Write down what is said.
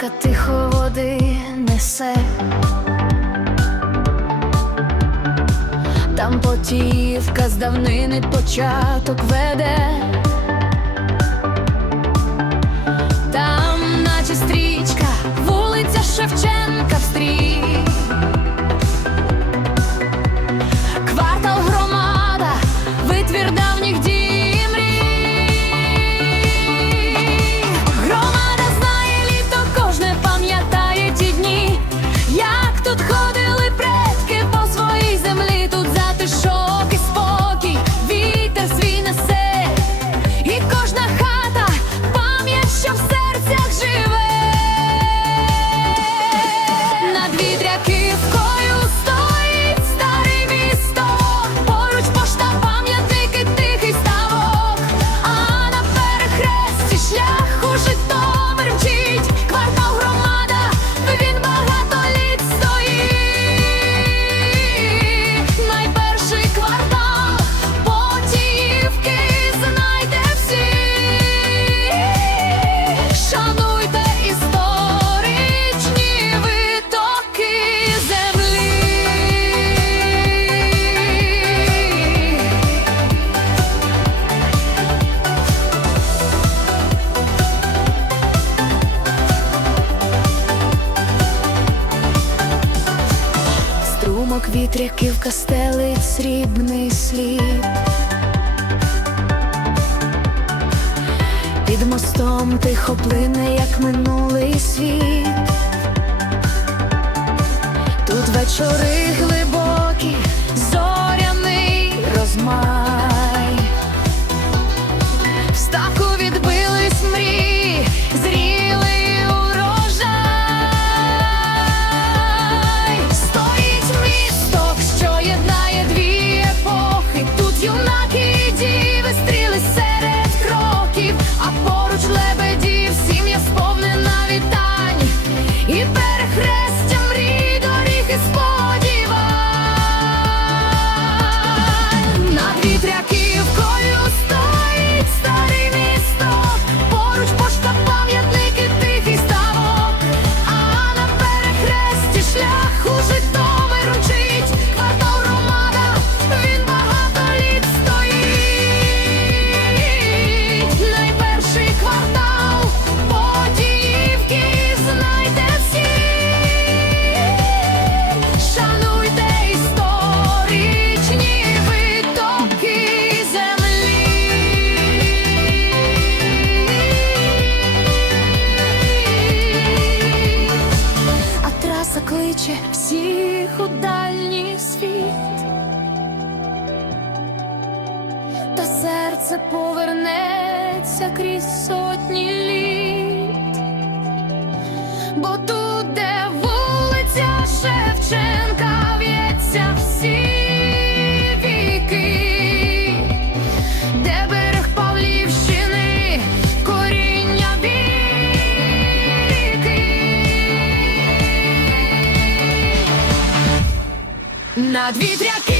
Річка тихо води несе, там потівка з давнини початок веде. вітряківка стелить срібний слід. Під мостом тихо плине, як минулий світ. Тут вечори. кличе всіх у дальній світ, та серце повернеться крізь сотні літ, бо тут, де вулиця Шевченка, в'ється всіх. От ветряки